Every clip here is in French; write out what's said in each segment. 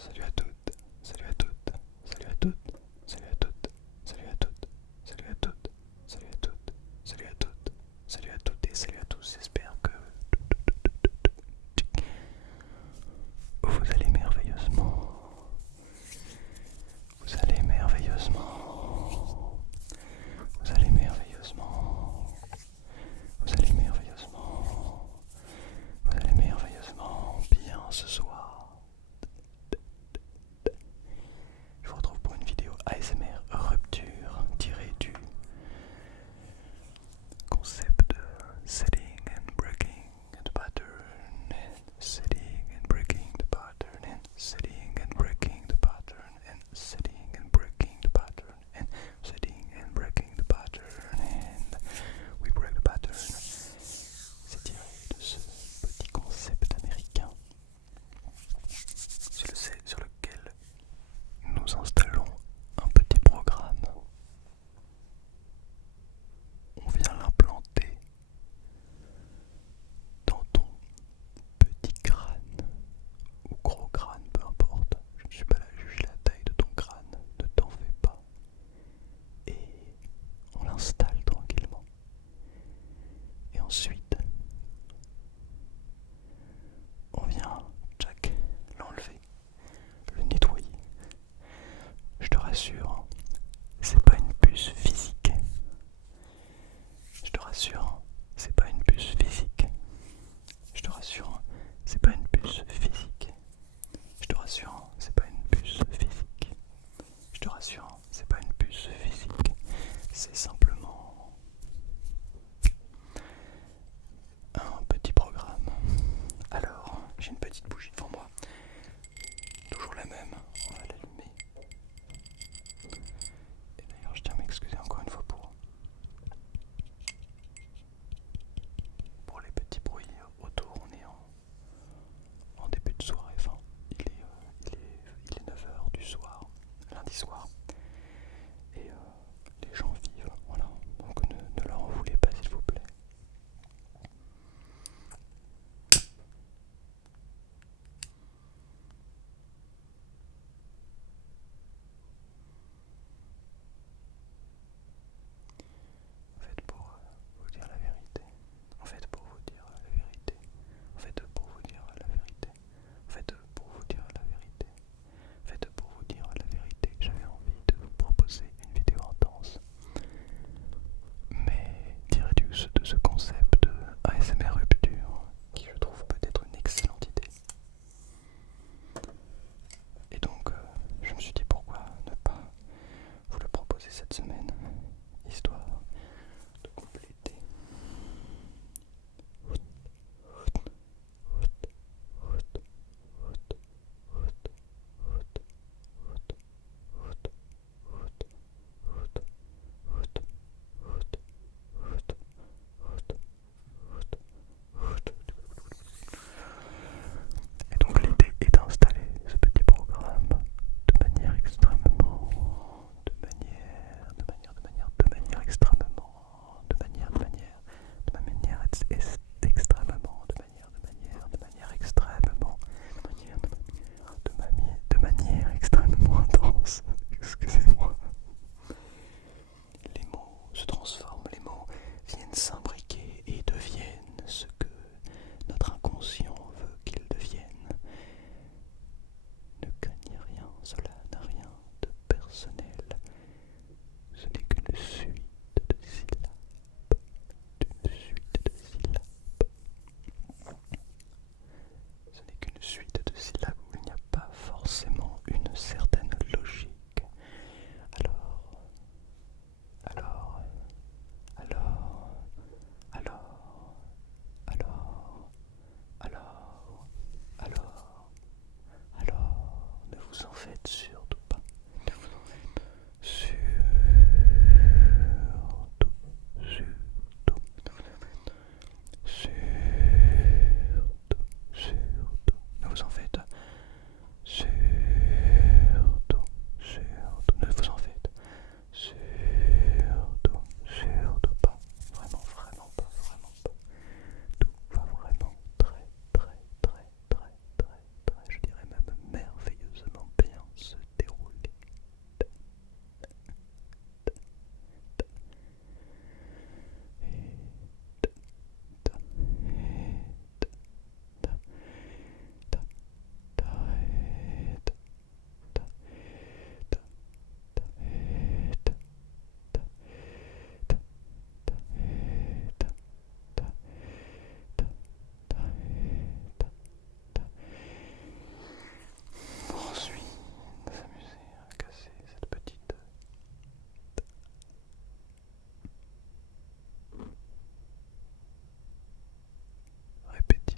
Salut à toutes, salut à toutes, salut à toutes, salut à toutes, salut à toutes, salut à toutes, salut à toutes, salut à toutes, salut à toutes et salut à tous, j'espère que vous allez merveilleusement. Vous allez merveilleusement. Vous allez merveilleusement. Vous allez merveilleusement. Vous allez merveilleusement bien ce soir.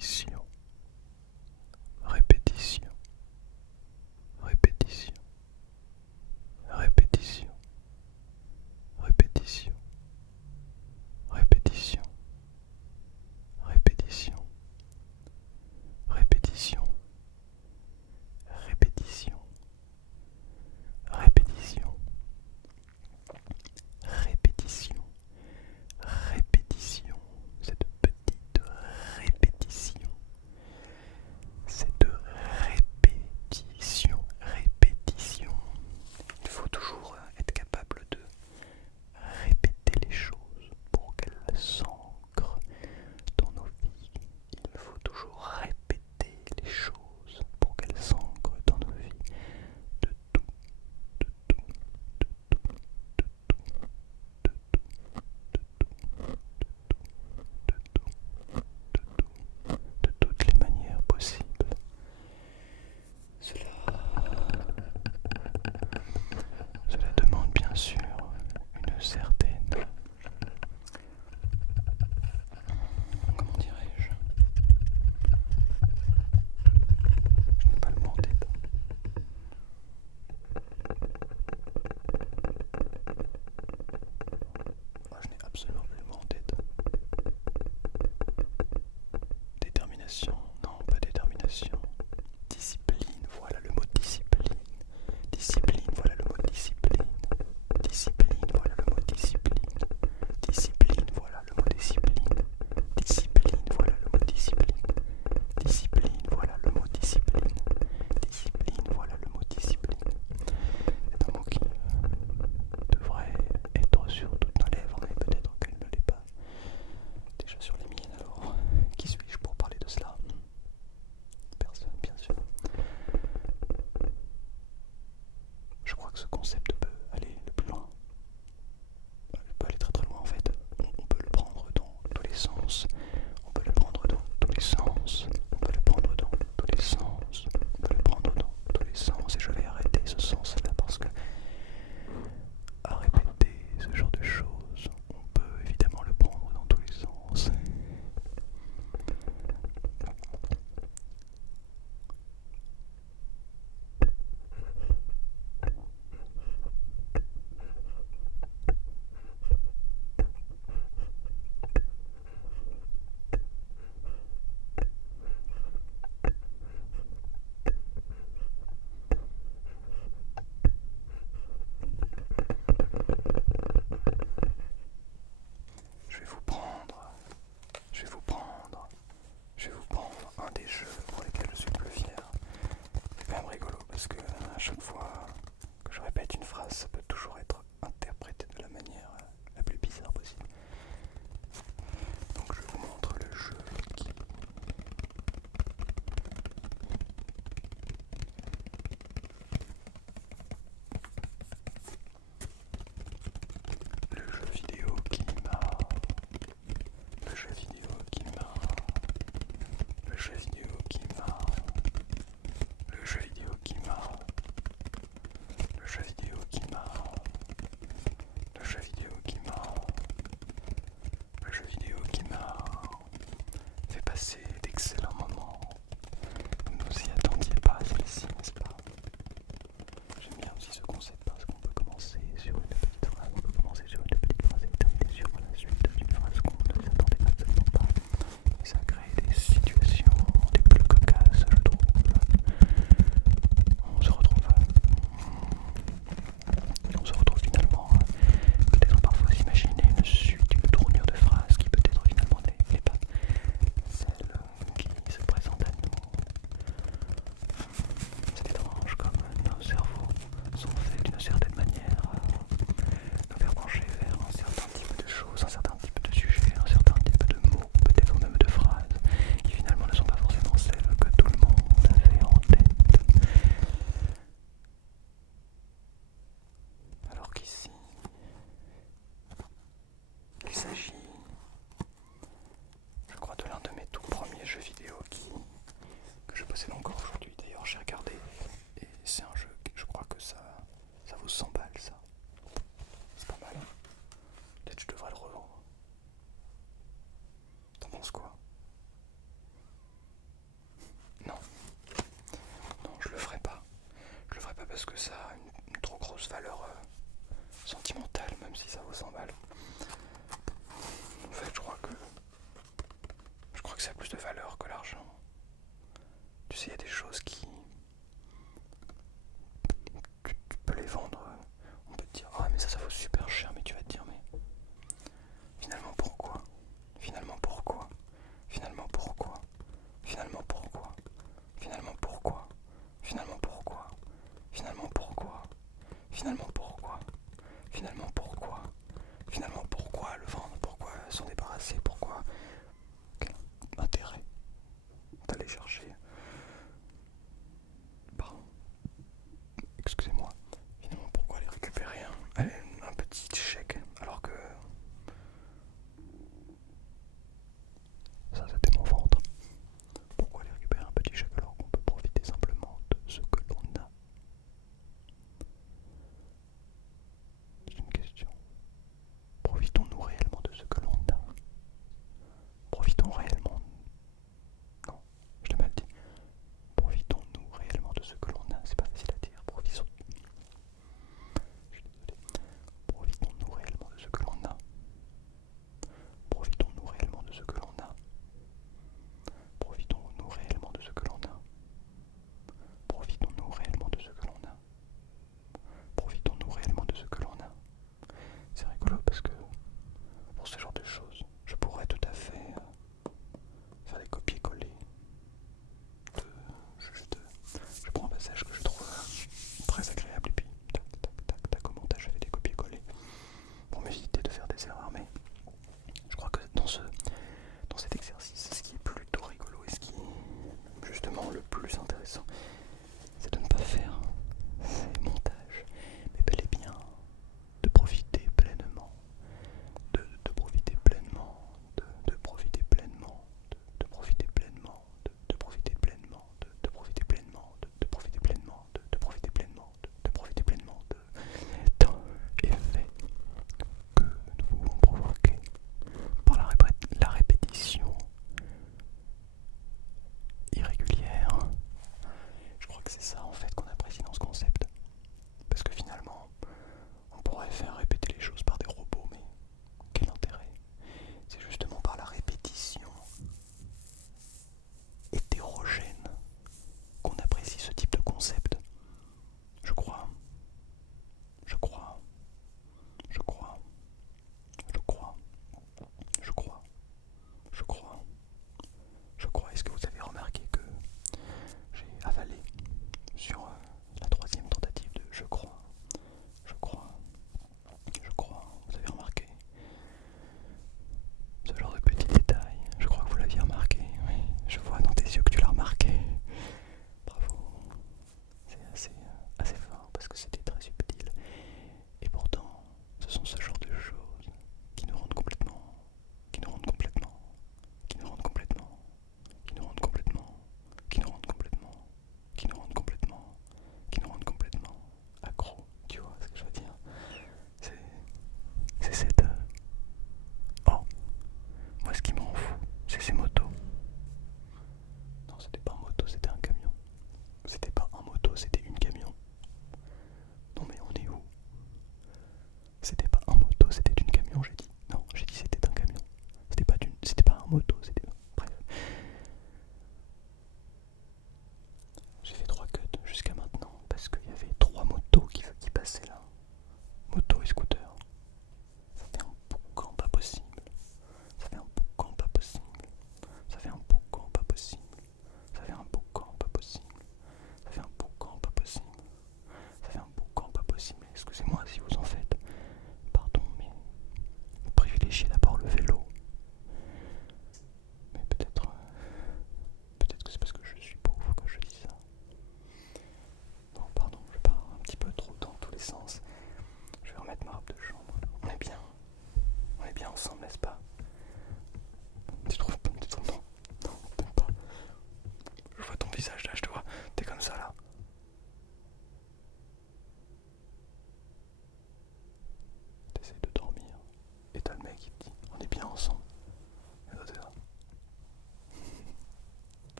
répétition, répétition, répétition, répétition, répétition, répétition, répétition, répétition, répétition, répétition, répétition, répétition, cette petite répétition, cette répétition, répétition. Il faut toujours être capable de répéter les choses pour qu'elles s'ancrent dans nos vies. Il faut toujours répéter les choses pour qu'elles s'ancrent dans nos vies. De tout, de tout, de tout, de tout, de tout, de toutes les manières possibles. Cela demande bien sûr une certaine, comment dirais-je, je n'ai pas le mot en tête. Je n'ai absolument plus le mot en tête. Détermination, non pas détermination. Discipline, voilà le mot discipline. Discipline, voilà le mot discipline. Discipline, voilà le mot discipline. Discipline, voilà le mot discipline. Discipline, voilà le mot discipline. Discipline, voilà le mot discipline. Discipline, voilà le mot discipline. C'est un mot qui devrait être sur toutes nos lèvres, mais peut-être qu'elle ne l'est pas. Déjà sur les miennes, alors qui suis-je pour parler de cela? Personne, bien sûr. Je crois que ce concept peut aller le plus loin. Il peut aller très très loin en fait. On peut le prendre dans tous les sens. On peut le prendre dans tous les sens. On peut le prendre dans tous les sens. On peut le prendre dans tous les sens. Et je vais arrêter ce sens-là parce que à répéter ce genre de choses, on peut évidemment le prendre dans tous les sens. Je vais vous prendre un des jeux pour lesquels je suis le plus fier. C'est quand même rigolo parce que à chaque fois que je répète une phrase, ça peut toujours être interprété de la manière la plus bizarre possible. Donc je vous montre le jeu qui... Le jeu vidéo qui m'a... Le jeu vidéo qui m'a... Le jeu vidéo qui m'a... Le jeu vidéo qui m'a... Le jeu vidéo qui m'a... Le jeu vidéo qui m'a... Le jeu vidéo qui m'a fait passer d'excellents moments. Vous ne vous y attendiez pas à celle-ci, n'est-ce pas? J'aime bien aussi ce concept parce qu'on peut commencer sur une petite phrase, on peut commencer sur une petite phrase et terminer sur la suite d'une phrase qu'on ne s'attendait absolument pas. Et ça crée des situations des plus cocasses, je trouve. On se retrouve finalement peut-être parfois s'imaginer une suite, une tournure de phrase qui peut-être finalement n'est pas celle qui ça a plus de valeur que l'argent. Tu sais, il y a des choses qui... Tu peux les vendre. On peut te dire, ah mais ça vaut super cher, mais tu vas te dire, mais finalement pourquoi? Finalement pourquoi? Finalement pourquoi? Finalement pourquoi? Finalement pourquoi? Finalement pourquoi? Finalement pourquoi? Finalement pourquoi? Finalement pourquoi? Finalement pourquoi le vendre? Pourquoi s'en débarrasser? Pourquoi? Quel intérêt d'aller chercher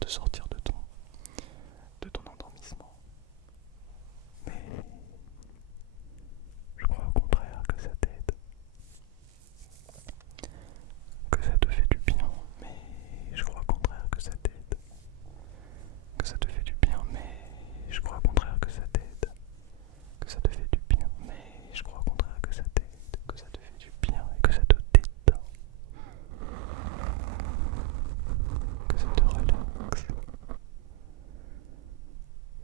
de sortir de ton endormissement. Mais je crois au contraire que ça t'aide, que ça te fait du bien, mais je crois au contraire que ça t'aide, que ça te fait du bien, mais je crois au contraire que ça t'aide, que ça te fait du bien, mais je crois au contraire que ça t'aide, que ça te fait du bien et que ça te détend, que ça te relaxe,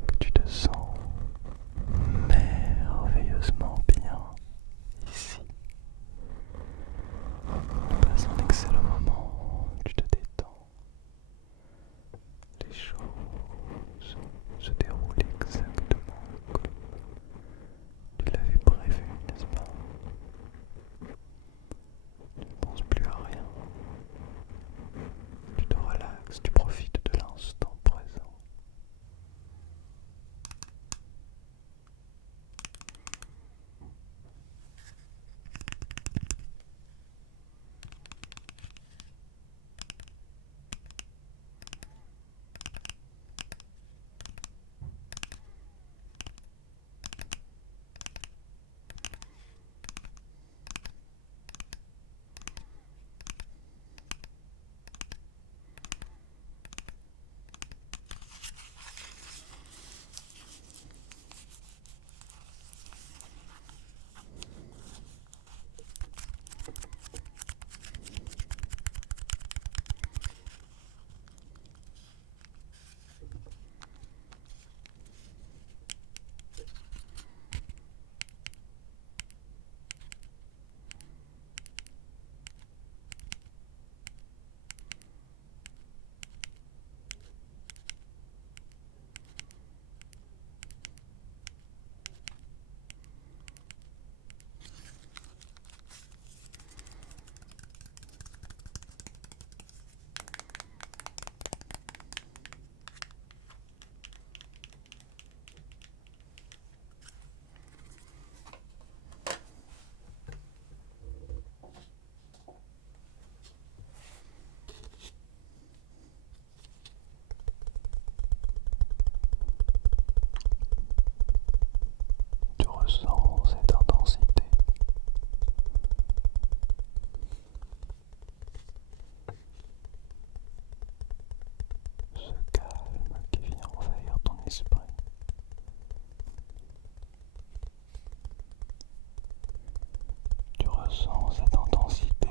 que tu te sens merveilleusement bien ici. Passe un excellent moment, tu te détends. Les choses se déroulent exactement comme tu l'avais prévu, n'est-ce pas? Tu ne penses plus à rien. Tu te relaxes, tu profites de l'instant présent. Tu ressens cette intensité, ce calme qui vient envahir ton esprit. Tu ressens cette intensité,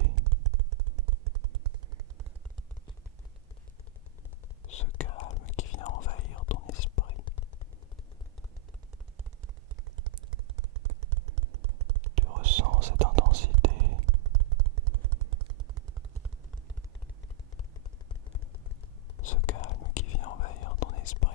ce calme qui vient envahir ton esprit. Tu ressens cette intensité, ce calme qui vient envahir ton esprit.